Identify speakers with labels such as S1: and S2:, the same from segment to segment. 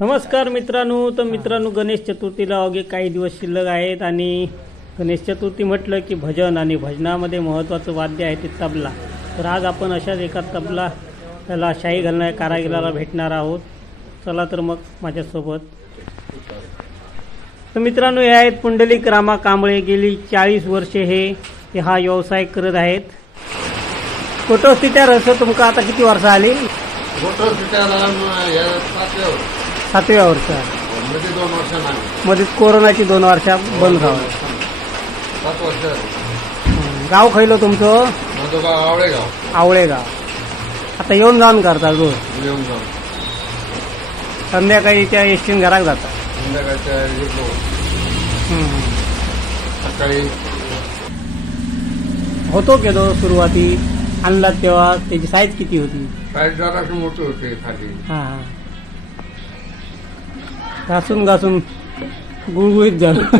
S1: नमस्कार मित्रांनो तर मित्रांनो गणेश चतुर्थीला अवघे काही दिवस शिल्लक आहेत आणि गणेश चतुर्थी म्हटलं की भजन आणि भजनामध्ये महत्त्वाचं वाद्य आहे ते तबला. तर आज आपण अशाच एका तबला त्याला शाही घालणाऱ्या कारागिराला भेटणार आहोत. चला तर मग माझ्यासोबत. तर मित्रांनो हे आहेत पुंडलिक रामा कांबळे. गेली चाळीस वर्षे हे हे व्यवसाय करत आहेत. कोटोस्ती त्या रस तुमका आता किती वर्ष आली?
S2: सातव्या वर्षमध्ये दोन वर्षांना
S1: मध्ये कोरोनाची दोन वर्षा बंद
S2: सात वर्ष
S1: गाव खयलो तुमचं?
S2: गाव आवळेगाव.
S1: आवळे गाव आता येऊन जाऊन करता रोज
S2: येऊन जाऊन.
S1: संध्याकाळीच्या एसटीन घरात जाता.
S2: संध्याकाळच्या येतो
S1: हम्म.
S2: सकाळी.
S1: होतो केलो सुरुवाती? आणला तेव्हा? त्याची साईज किती होती?
S2: काय जराशी मोठी होते खाली.
S1: हा हा. घासून घासून गुळगुळीत झालं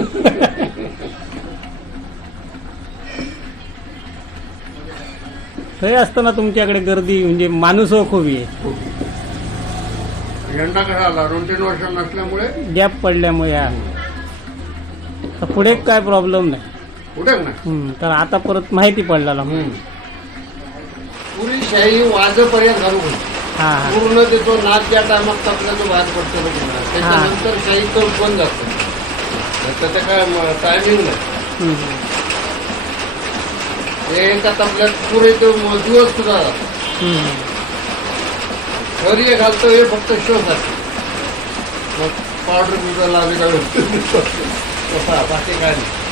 S1: हे असताना तुमच्याकडे गर्दी म्हणजे माणूस खूप आहे.
S2: यंदा कसा आला? दोन तीन वर्ष नसल्यामुळे?
S1: गॅप पडल्यामुळे हा. तर पुढे काय प्रॉब्लेम नाही.
S2: कुठे ना
S1: हम्म, तर आता परत माहिती पडलेला
S2: पुरी शाही वाजपर्यंत घालू
S1: हा
S2: पूर्ण देतो नाच ज्या टायमात आपला जो भाग पडतो त्याच्यानंतर शाही तो बंद असतो त्याचं काय टायमिंग नाही. एका तबल्यात पुरे तो दिवस सुद्धा जातो. घरी हे घालतो हे फक्त शो साठी मग पावडर बिवडर लावली का तसा बाकी काय नाही.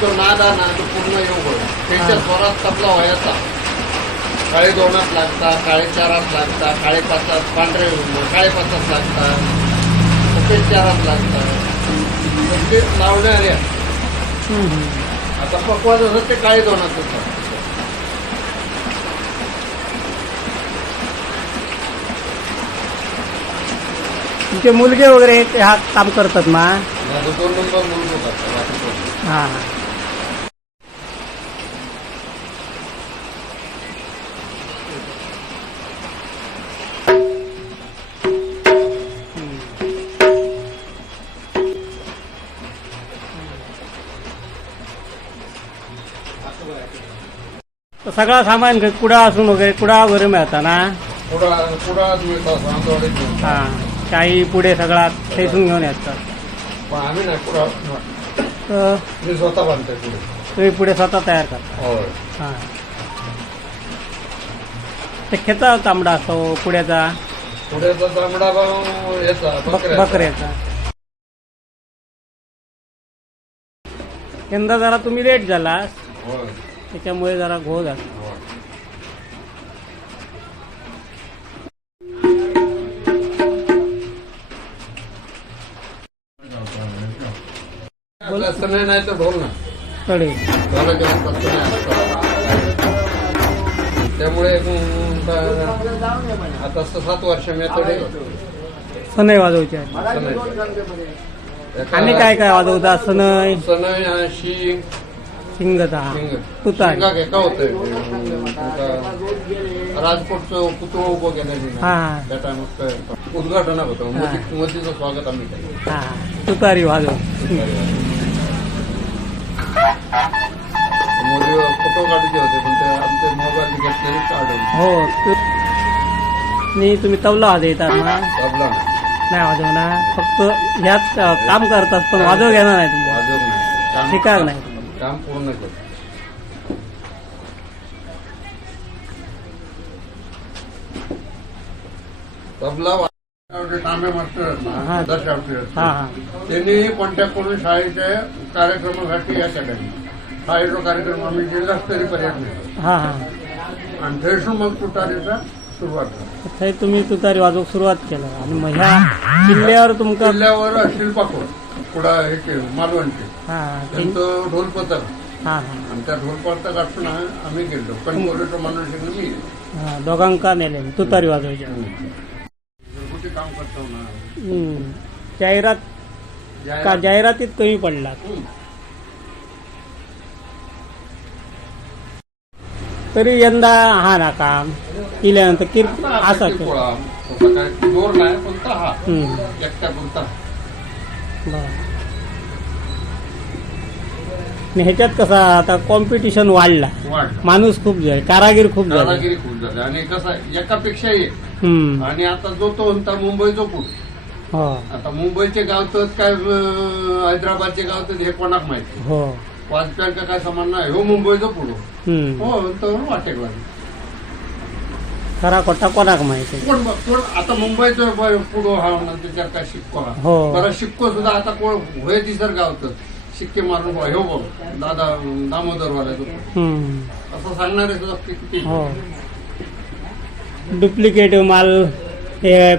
S2: तो नाद ना तो पूर्ण योग त्याच्या स्वरात तबला व्हायचा काळे दोनात लागता काळे चारात लागता काळे पाचात पांढरे काळे पाचात लागता सफेद चारात लागता ते लावणारे. आता पकवाज असं ते काळे दोनात होतं
S1: तुमचे मुलगे वगैरे ते हा काम करतात ना
S2: दोन नंबर नाही.
S1: हा तर सगळा सामान कुडा असून वगैरे कुडा वगैरे मिळता ना
S2: पुढा पुढा.
S1: हा काही पुढे सगळा ठेसून घेऊन येतात
S2: पण आम्ही नाही पुढा
S1: तर
S2: मी स्वतः बांधतोय पुढे.
S1: तुम्ही पुढे स्वतः तयार करता.
S2: होय.
S1: हा. ते खेचा तांबडा असतो पुढ्याचा?
S2: पुढेचा तांबडा याचा
S1: बक-
S2: बकऱ्याचा.
S1: बकऱ्याचा. यंदा जरा तुम्ही लेट झाला
S2: होय.
S1: त्याच्यामुळे जरा घोळ झाला.
S2: नाही तर ढोल ना.
S1: कडे.
S2: त्यामुळे आता सात वर्ष मी थोडे
S1: सनई वाजवचे आणि काय काय वाजवता? सनई
S2: सनय शिंग
S1: शिंगता
S2: शिंग
S1: तुतारी.
S2: शिंगा काय का होतंय राजकोटचं पुतळं उभं केलं
S1: हा.
S2: त्या टायमात उद्घाटन होतं. मोदी मोदीचं स्वागत आम्ही केलं.
S1: हा. तुतारी वाजव.
S2: मोदी फोटो काढायचे होते पण ते आमचे मोबाईल
S1: हो तु- आणि तुम्ही तबला वाजवतात ना?
S2: तबला.
S1: नाही वाजवणार. फक्त ह्यात अ, काम करतात पण वाजव घेणार नाही तुम्ही.
S2: वाजव नाही.
S1: शिकार नाही.
S2: काम पूर्ण केलं. तबला तांबे मास्टर आहेत
S1: हा.
S2: ना दशावटी आहेत.
S1: हा हा.
S2: त्यांनी कॉन्टॅक्ट करून शाळेच्या कार्यक्रमासाठी या केल्या शाळेचा कार्यक्रम आम्ही जिल्हास्तरीय पर्यंत
S1: हा हा.
S2: आणि थेसून मग तुतारीचा सुरुवात.
S1: थंय तुम्ही तुतारी वाजवूक सुरुवात केलं आणि मग ह्या किल्ल्यावर तुमका
S2: किल्ल्यावर शिल्पाकोर पुढा हे केलं मालवणचे
S1: हा
S2: त्यांचं ढोलपथक
S1: हा हा.
S2: आणि त्या ढोलपथक असताना आम्ही गेलो. कणकोलीचं माणूस आहे ना मी
S1: हा दोघांका नेले तुतारी वाजवायच्या.
S2: घरगुती काम करतो ना.
S1: हम्म. जाहिरात का
S2: जाहिरात-
S1: जाहिरातीत कमी
S2: हम्म.
S1: तरी यंदा हा ना काम केल्यानंतर किर असा
S2: काय जोर नाही हा.
S1: हम्म. बरं. आणि ह्याच्यात कसा आता कॉम्पिटिशन वाढला.
S2: वाढला.
S1: माणूस खूप झाले कारागीर खूप झाले.
S2: दादागिरी खूप झाली. आणि कसं एकापेक्षा एक.
S1: हम्म.
S2: आणि आता जो तो म्हणता मुंबई जो पुढे
S1: हो.
S2: आता मुंबईचे गावचं काय अं, हैदराबादचे गावचं हे कोणाक माहिती?
S1: हो.
S2: वाजपेयीचं काय समान नाही. हो मुंबईचं पुढं.
S1: हम्म.
S2: हो तर वाटेल
S1: खरा खोटा कोणाक माहिती
S2: कोण कोण आता मुंबईचं ब- पुढं हा म्हणा त्याच्यात काय शिक्को हा.
S1: हो.
S2: बरं शिक्को सुद्धा आता कोण होय तिसर गावचं. शिक्के मारून बघ, हे बघ दादा दामोदरवाल्याचं.
S1: हम्म.
S2: असं सांगणारे सुद्धा किती.
S1: हो. डुप्लिकेट माल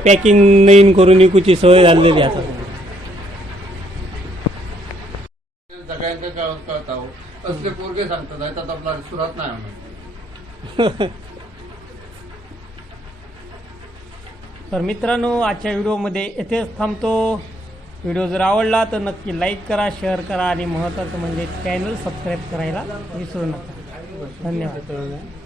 S1: पॅकिंग नवीन करून विकूची सवय झालेली आता.
S2: सगळ्यांका कळ- कळत आहो असले पोरगे सांगतात आता आपला सुरात नाही होणार
S1: तर मित्रांनो आजच्या व्हिडिओमध्ये येथेच थांबतो. व्हिडिओ जर आवडला तर नक्की लाईक करा शेअर करा आणि महत्त्वाचं म्हणजे चॅनल सबस्क्राईब करायला विसरू नका. धन्यवाद.